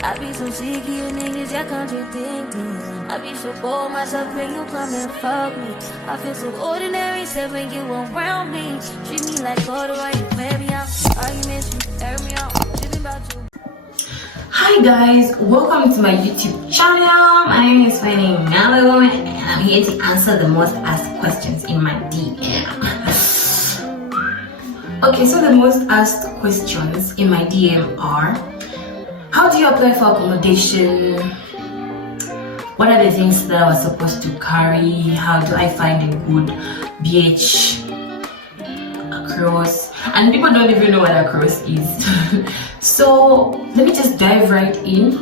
I be so sick of you niggas, y'all contradict me. I be so bored myself when you come and fuck me. I feel so ordinary, except when you around me. Treat me like water while you wear me out. Arguments, you air me out. Tripping about you. Hi guys, welcome to my YouTube channel. My name is Mulungushi and I'm here to answer the most asked questions in my DM. Okay, so the most asked questions in my DM are: how do you apply for accommodation? What are the things that I was supposed to carry? How do I find a good BH cross? And people don't even know what a cross is. So let me just dive right in.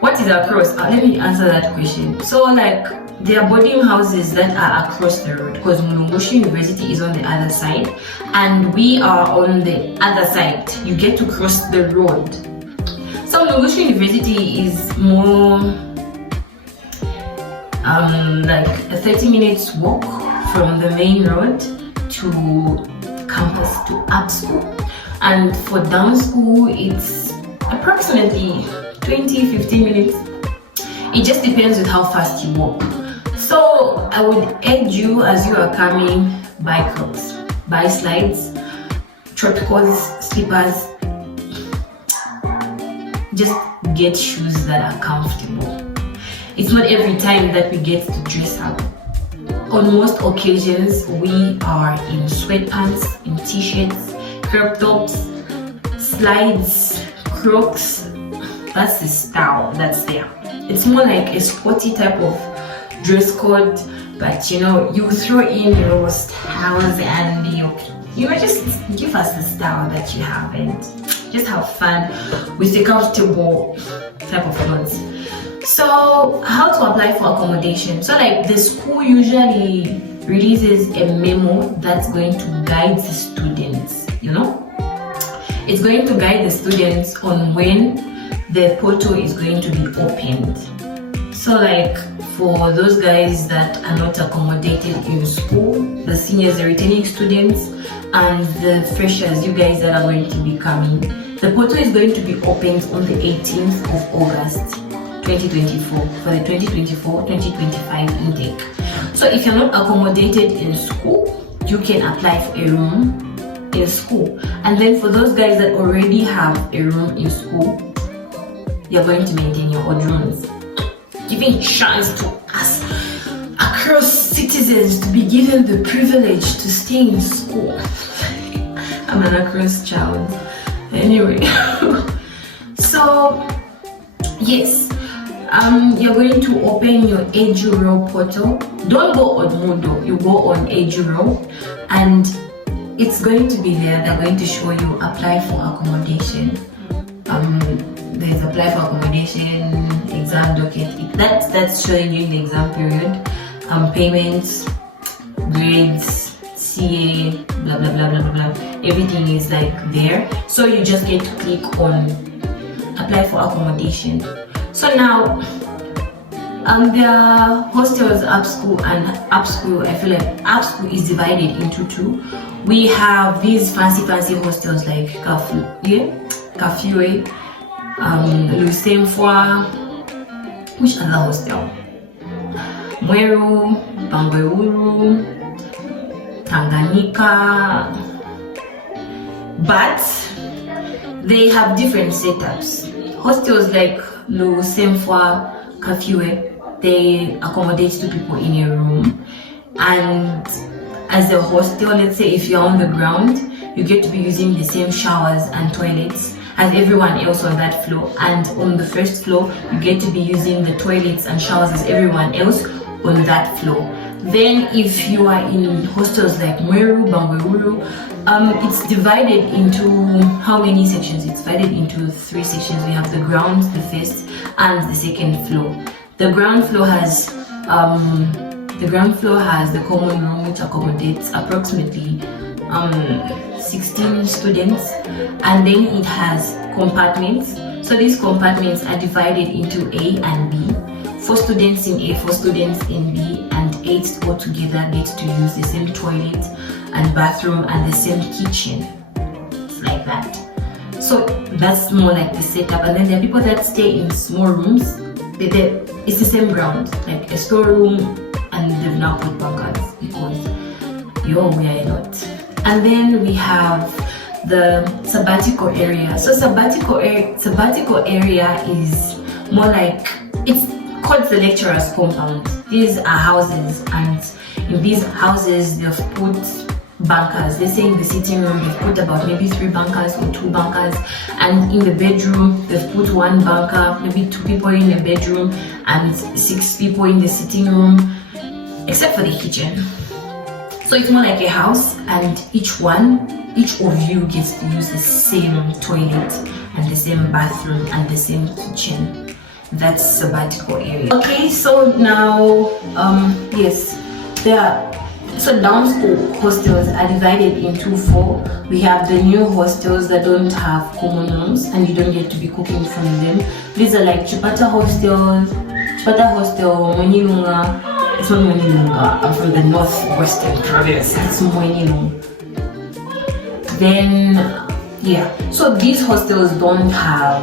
What is a cross? Let me answer that question. So like, there are boarding houses that are across the road, because Mulungushi University is on the other side and we are on the other side. You get to cross the road. So Mulungushi University is more like a 30 minutes walk from the main road to campus, to up school, and for down school it's approximately 20-15 minutes. It just depends with how fast you walk. So I would urge you, as you are coming, buy Crocs, buy slides, tropicals, slippers. Just get shoes that are comfortable. It's not every time that we get to dress up. On most occasions, we are in sweatpants, in t-shirts, crop tops, slides, Crocs. That's the style that's there. It's more like a sporty type of dress code, but you know, you throw in your styles and you know, just give us the style that you have and just have fun with the comfortable type of clothes. So how to apply for accommodation? So like, the school usually releases a memo that's going to guide the students, you know. It's going to guide the students on when the portal is going to be opened. So like, for those guys that are not accommodated in school, the seniors, the returning students, and the freshers, you guys that are going to be coming, the portal is going to be opened on the 18th of August 2024 for the 2024-2025 intake. So if you're not accommodated in school, you can apply for a room in school. And then for those guys that already have a room in school, you're going to maintain your own rooms, giving chance to us across citizens to be given the privilege to stay in school. I'm an across child. Anyway, so yes, you're going to open your Eduro portal. Don't go on Moodle, you go on Eduro, and it's going to be there. They're going to show you apply for accommodation. There's apply for accommodation, exam docket. That's showing you the exam period, payments, grades, CA, blah blah blah blah blah blah. Everything is like there. So you just get to click on apply for accommodation. So now, there are hostels, up school, and up school. I feel like up school is divided into two. We have these fancy hostels like Cafe, Lusemfwa, which other hostel? Mweru, Bangweuru, Tanganyika. But they have different setups. Hostels like Lusemfwa, Cafe, they accommodate two people in a room, and as a hostel, let's say if you're on the ground, you get to be using the same showers and toilets as everyone else on that floor, and on the first floor you get to be using the toilets and showers as everyone else on that floor. Then if you are in hostels like Mweru, Bangweuru, it's divided into how many sections? It's divided into 3 sections. We have the ground, the first, and the second floor. The ground floor has the common room, which accommodates approximately 16 students, and then it has compartments. So these compartments are divided into A and B. 4 students in A, 4 students in B, and 8 altogether get to use the same toilet and bathroom and the same kitchen. It's like that. So That's more like the setup. And then there are people that stay in small rooms. It's the same ground, like a storeroom, and they've now put bunkers because we are a lot. And then we have the sabbatical area. So sabbatical area is more like, it's called the lecturer's compound. These are houses, and in these houses they've put bunkers. Let's say in the sitting room they've put about maybe 3 bunkers or 2 bunkers, and in the bedroom they've put 1 bunker, maybe 2 people in the bedroom and 6 people in the sitting room, except for the kitchen. So it's more like a house, and each of you gets to use the same toilet and the same bathroom and the same kitchen. That's sabbatical area. Okay, so now yes, so down school hostels are divided into 4. We have the new hostels that don't have common rooms and you don't get to be cooking from them. These are like Chipata Hostel, Monilunga. It's not Monilunga, I'm from the northwestern province. It's Monilunga. Then, yeah, so these hostels don't have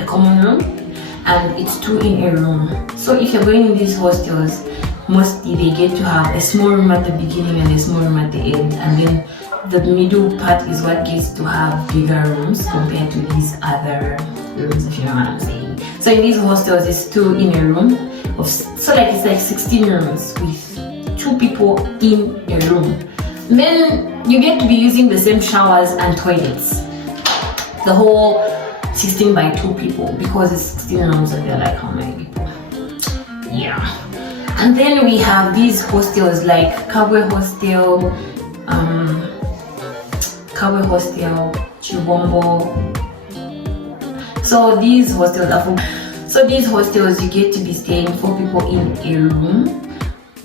a common room, and it's 2 in a room. So if you're going in these hostels, mostly they get to have a small room at the beginning and a small room at the end, and then the middle part is what gets to have bigger rooms compared to these other rooms, if you know what I'm saying. So in these hostels, it's 2 in a room. So like it's like 16 rooms with 2 people in a room. Then you get to be using the same showers and toilets, the whole 16 by 2 people, because it's 16 rooms and they're like how many people? Yeah. And then we have these hostels like Kabwe Hostel, Chibombo. So these hostels you get to be staying 4 people in a room.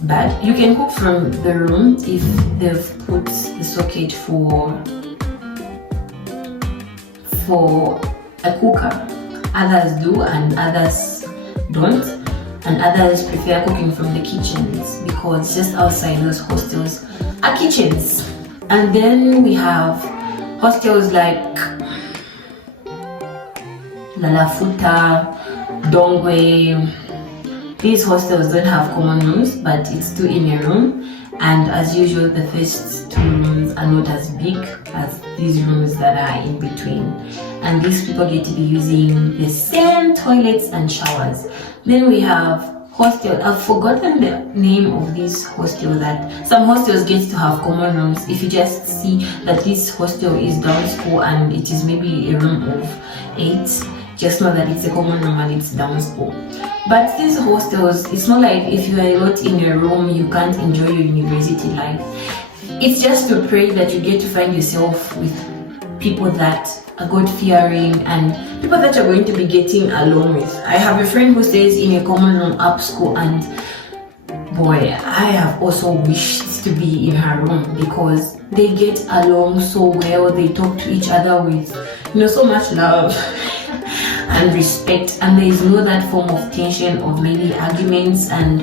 But you can cook from the room if they've put the socket for a cooker. Others do and others don't, and others prefer cooking from the kitchens because just outside those hostels are kitchens. And then we have hostels like Lalafuta, Dongwe. These hostels don't have common rooms, but it's 2 in a room, and as usual the first 2 rooms are not as big as these rooms that are in between, and these people get to be using the same toilets and showers. Then we have hostel. I've forgotten the name of this hostel. That some hostels get to have common rooms. If you just see that this hostel is down school and it is maybe a room of 8, just know that it's a common room and it's down school. But these hostels, it's not like if you are a lot in your room, you can't enjoy your university life. It's just to pray that you get to find yourself with people that are God-fearing and people that you're going to be getting along with. I have a friend who stays in a common room up school, and boy, I have also wished to be in her room because they get along so well. They talk to each other with, so much love and respect, and there is no that form of tension of maybe arguments and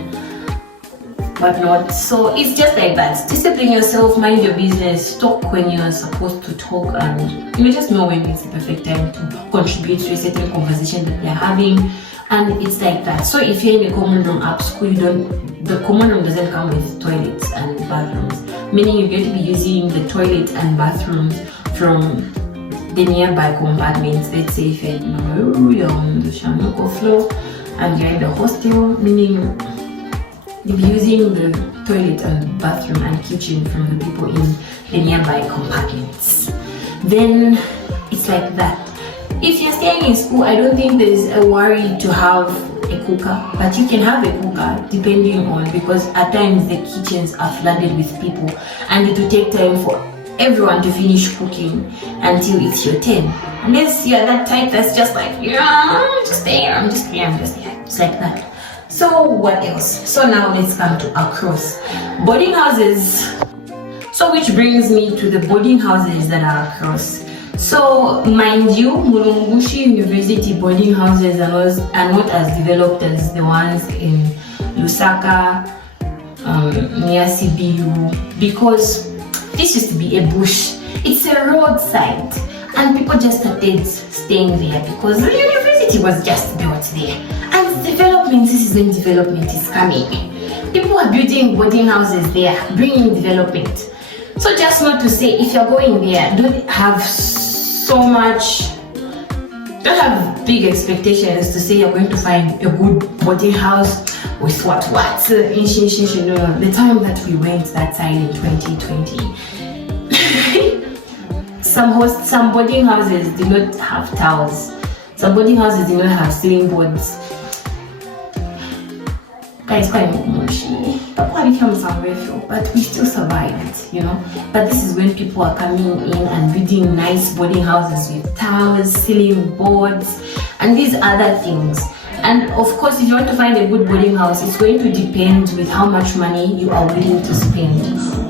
whatnot. So it's just like that. Discipline yourself, mind your business, talk when you're supposed to talk, and you just know when it's the perfect time to contribute to a certain conversation that they're having, and it's like that. So if you're in a common room up school, the common room doesn't come with toilets and bathrooms, meaning you're going to be using the toilet and bathrooms from the nearby compartments. Let's say if you're on the Shanoko floor and you're in the hostel, meaning you'll be using the toilet and bathroom and kitchen from the people in the nearby compartments. Then it's like that. If you're staying in school, I don't think there's a worry to have a cooker, but you can have a cooker depending on, because at times the kitchens are flooded with people and it will take time for everyone to finish cooking until it's your turn. Unless you're that type that's just like, I'm just here. It's like that. So what else? So now let's come to across boarding houses. So which brings me to the boarding houses that are across. So mind you, Mulungushi University boarding houses are not as developed as the ones in Lusaka, near Sibiu, because this used to be a bush. It's a roadside, and people just started staying there because the university was just built there. And development, this is when development is coming. People are building boarding houses there, bringing development. So just not to say, if you're going there, don't have big expectations to say you're going to find a good boarding house with what. The time that we went that side in 2020, some boarding houses did not have towels. Some boarding houses did not have ceiling boards. Guys, quite Mulungushi. But we still survived, you know. But this is when people are coming in and building nice boarding houses with towels, ceiling boards, and these other things. And of course, if you want to find a good boarding house, it's going to depend with how much money you are willing to spend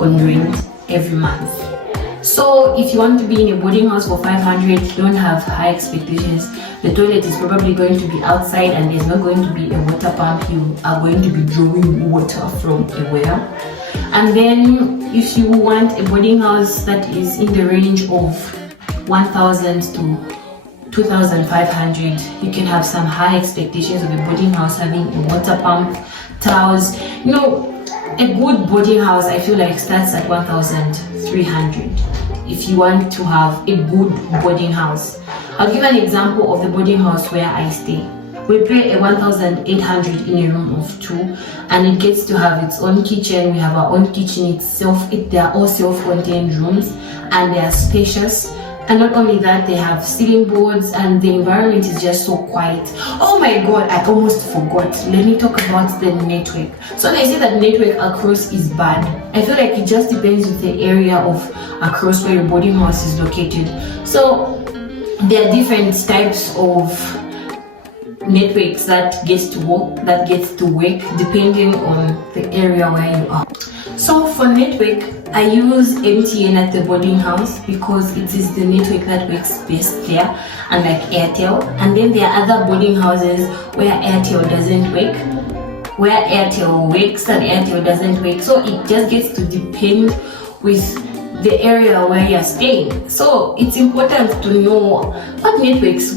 on rent every month. So if you want to be in a boarding house for 500, don't have high expectations. The toilet is probably going to be outside and there's not going to be a water pump. You are going to be drawing water from a well. And then if you want a boarding house that is in the range of 1,000 to 2,500, you can have some high expectations of a boarding house having a water pump, towels. You know, a good boarding house, I feel like, starts at 1,300 if you want to have a good boarding house. I'll give an example of the boarding house where I stay. We pay a 1,800 in a room of 2, and it gets to have its own kitchen. We have our own kitchen itself. They are all self-contained rooms and they are spacious. And not only that, they have ceiling boards and the environment is just so quiet. Oh my god, I almost forgot. Let me talk about the network. So they say that network across is bad. I feel like it just depends with the area of across where your boarding house is located. So there are different types of networks that gets to work depending on the area where you are. So for network, I use MTN at the boarding house because it is the network that works best there, unlike Airtel. And then there are other boarding houses where Airtel doesn't work, where Airtel works and Airtel doesn't work. So it just gets to depend with the area where you're staying. So it's important to know what networks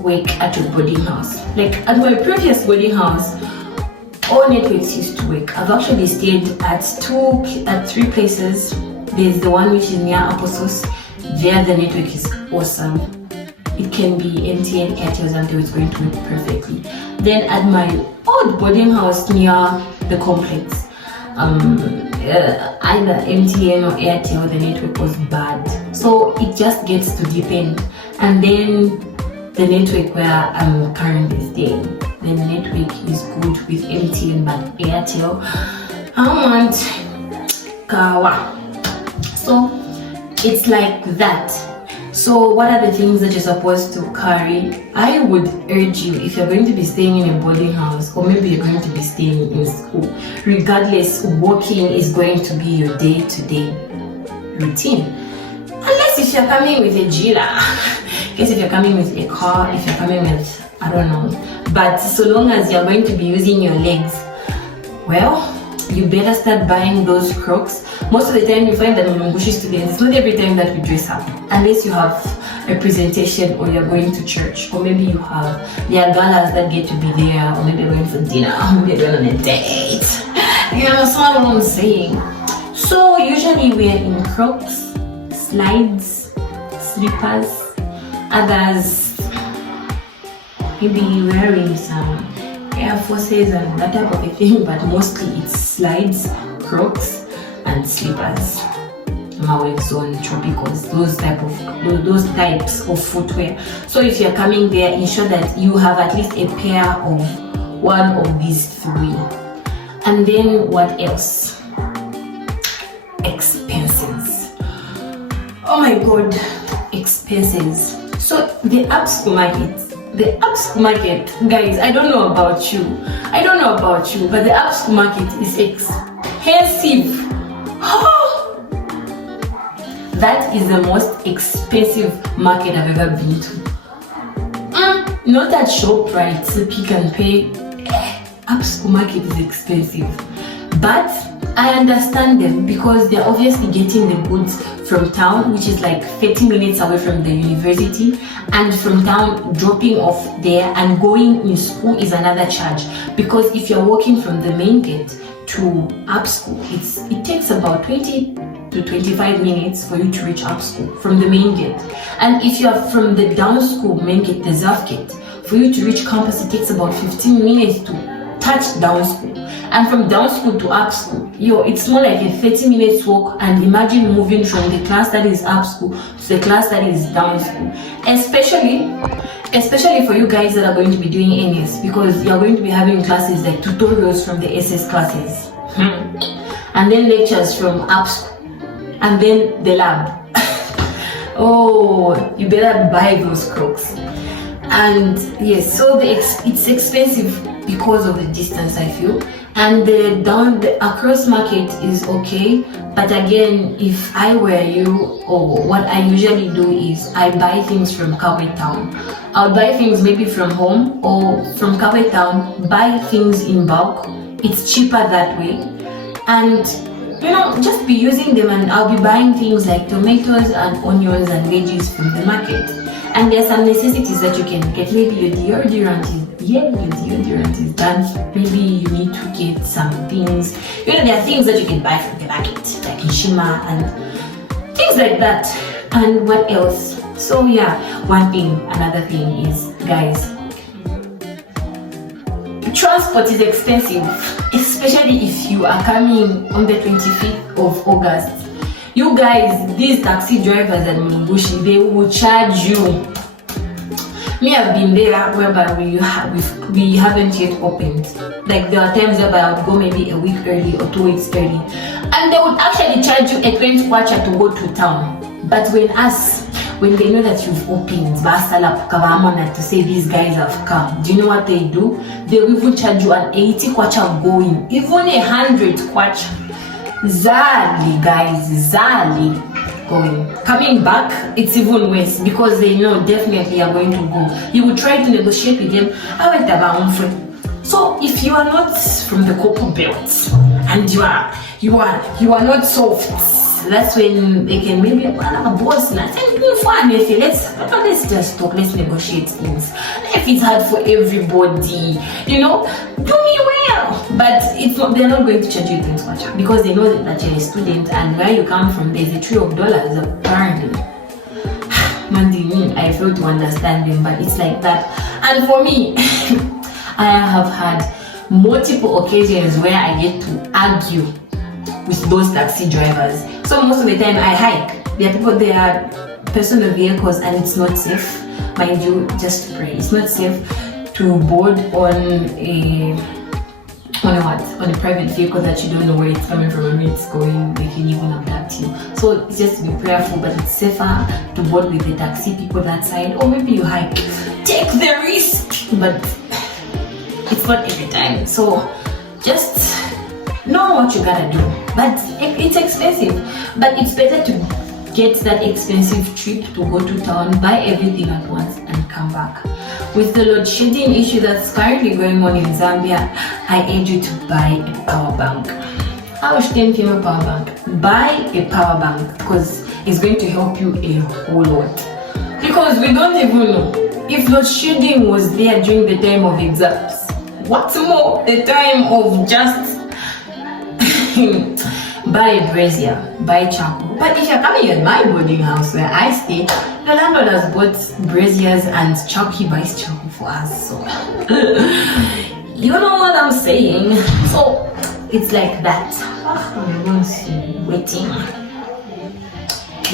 work at your boarding house. Like at my previous boarding house, all networks used to work. I've actually stayed at 3 places. There's the one which is near Apostles. There the network is awesome. It can be MTN, Airtel, until it's going to work perfectly. Then at my old boarding house near the complex, either MTN or Airtel, the network was bad. So it just gets to depend. And then the network where I'm currently staying, the network is good with MTN, but Airtel, I want Kawa. So it's like that. So what are the things that you're supposed to carry? I would urge you, if you're going to be staying in a boarding house, or maybe you're going to be staying in school, regardless, walking is going to be your day-to-day routine. Unless if you're coming with a Jira, because if you're coming with a car, if you're coming with, I don't know. But so long as you're going to be using your legs, well, you better start buying those Crocs. Most of the time you find that Mulungushi students, it's not every time that we dress up, unless you have a presentation or you're going to church, or maybe there are galas that get to be there, or maybe you're going for dinner, or maybe you're going on a date. You understand what I'm saying? So usually we're in Crocs, slides, slippers, others maybe wearing some Air Forces and that type of a thing, but mostly it's slides, Crocs, and slippers. Zone tropicals, those types of footwear. So if you're coming there, ensure that you have at least a pair of one of these 3. And then what else? Expenses. Oh my god, expenses. So the apps market, guys, I don't know about you, but the apps market is expensive. That is the most expensive market I've ever been to. Not at ShopRite, Pick and Pay. Apps market is expensive. But I understand them because they're obviously getting the goods from town, which is like 30 minutes away from the university, and from town dropping off there and going in school is another charge, because if you're walking from the main gate to up school, it takes about 20 to 25 minutes for you to reach up school from the main gate. And if you're from the down school main gate, the Zaf gate, for you to reach campus, it takes about 15 minutes to touch down school. And from down school to up school, it's more like a 30 minutes walk. And imagine moving from the class that is up school to the class that is down school, especially for you guys that are going to be doing NS, because you're going to be having classes like tutorials from the SS classes, and then lectures from up school, and then the lab. Oh, you better buy those crocs. And yes, so it's expensive because of the distance, I feel. And the across market is okay, but again, if I were you, or what I usually do is I buy things from Kawe Town. I'll buy things maybe from home or from Kawe Town, buy things in bulk. It's cheaper that way. And just be using them, and I'll be buying things like tomatoes and onions and veggies from the market. And there are some necessities that you can get. Maybe your deodorant is done. Maybe you need to get some things. There are things that you can buy from the market, like Ishima and things like that. And what else? So yeah, another thing is, guys, transport is expensive, especially if you are coming on the 25th of August. You guys, these taxi drivers at Mulungushi, they will charge you. Me, I've been there whereby we haven't yet opened. Like there are times whereby I would go maybe a week early or 2 weeks early, and they would actually charge you a 20 kwacha to go to town. But when they know that you've opened, to say these guys have come, do you know what they do? They will even charge you an 80 kwacha going, even 100 kwacha. Zali, guys, going. Coming back, it's even worse, because they know definitely you're going to go. You will try to negotiate with them. So if you are not from the cocoa belt and you are not soft, that's when they can maybe have a boss and let's just talk, let's negotiate things. If it's hard for everybody, do me well. But they're not going to charge you too much, because they know that you're a student, and where you come from, there's a tree of dollars apparently. I fail to understand them, but it's like that. And for me, I have had multiple occasions where I get to argue with those taxi drivers. So most of the time I hike. They are personal vehicles, and it's not safe. Mind you, just pray. It's not safe to board on a private vehicle that you don't know where it's coming from and where it's going. They can even abduct you. So it's just to be prayerful, but it's safer to board with the taxi people that side, or maybe you hike. Take the risk, but it's not every time. So just know what you gotta do. But it's expensive, but it's better to get that expensive trip to go to town, buy everything at once and come back. With the load shedding issue that's currently going on in Zambia, I urge you to buy a power bank. I was telling you a power bank. Buy a power bank, because it's going to help you a whole lot. Because we don't even know if load shedding was there during the time of exams. What's more, the time of just buy a brazier, buy charcoal. But if you're coming at my boarding house where I stay, the landlord has bought braziers and charcoal. He buys charcoal for us, so you know what I'm saying. So it's like that. Waiting.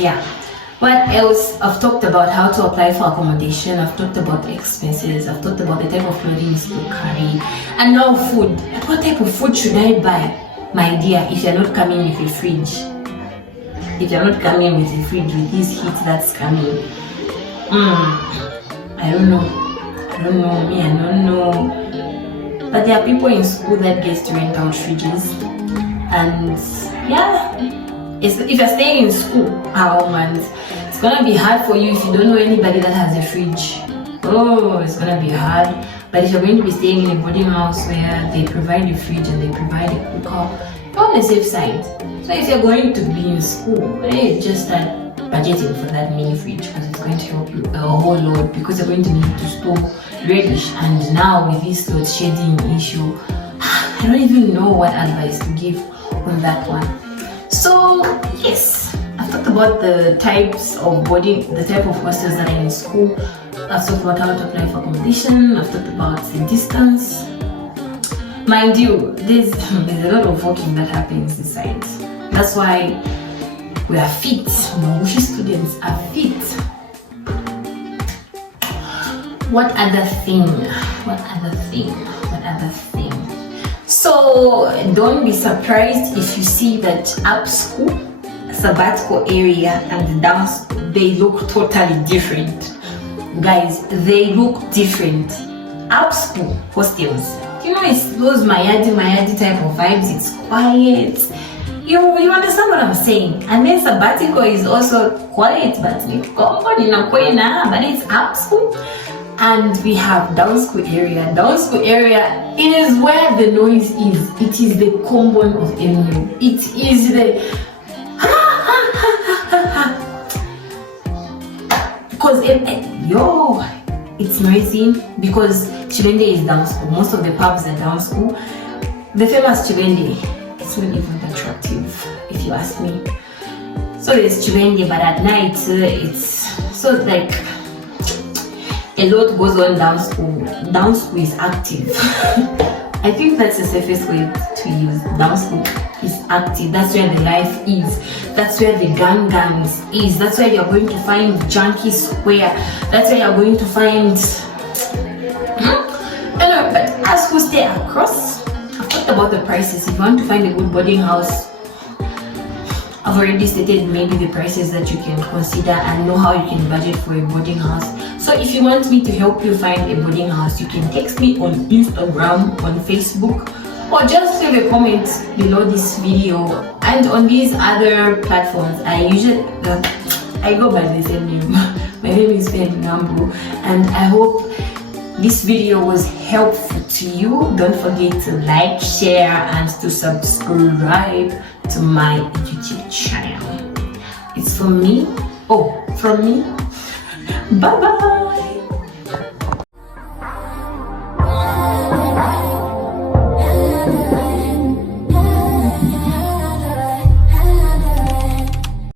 Yeah. What else? I've talked about how to apply for accommodation. I've talked about expenses. I've talked about the type of clothing you carry. And now food. What type of food should I buy? My dear, if you're not coming with a fridge, with this heat that's coming, I don't know. But there are people in school that get to rent out fridges, and yeah, if you're staying in school, it's gonna be hard for you if you don't know anybody that has a fridge. Oh, it's gonna be hard. But if you're going to be staying in a boarding house where they provide a fridge and they provide a cooker, you're on the safe side. So if you're going to be in school, just start budgeting for that mini fridge, because it's going to help you a whole lot, because you're going to need to store radish. And now with this load shedding issue, I don't even know what advice to give on that one. So yes, I've talked about the types of the type of hostels that are in school. I've talked about how to apply for accommodation. I've talked about the distance. Mind you, there's a lot of walking that happens this side. That's why we are fit. Mulungushi students are fit. What other thing? So don't be surprised if you see that up school, sabbatical area, and down school, they look totally different. Guys, they look different. Up school hostels, it's those mayadi type of vibes. It's quiet. You understand what I'm saying? And then sabbatical is also quiet, but it's up school. And we have down school area. Down school area, it is where the noise is. It is the common of everyone. It is the because it's noisy, because Chivende is down school. Most of the pubs are down school. The famous Chivende, it's not even attractive, if you ask me. So there's Chivende, but at night it's so like a lot goes on down school. Down school is active. I think that's the safest way to use. Down school is active. That's where the life is. That's where the gangs is. That's where you're going to find Junkie Square. That's where you're going to find but as we stay across, I've talked about the prices. If you want to find a good boarding house, I've already stated maybe the prices that you can consider and know how you can budget for a boarding house. So if you want me to help you find a boarding house, you can text me on Instagram, on Facebook, or just leave a comment below this video. And on these other platforms, I go by the same name. My name is Ben Nambu, and I hope this video was helpful to you. Don't forget to like, share, and to subscribe to my YouTube channel. It's from me. Bye bye.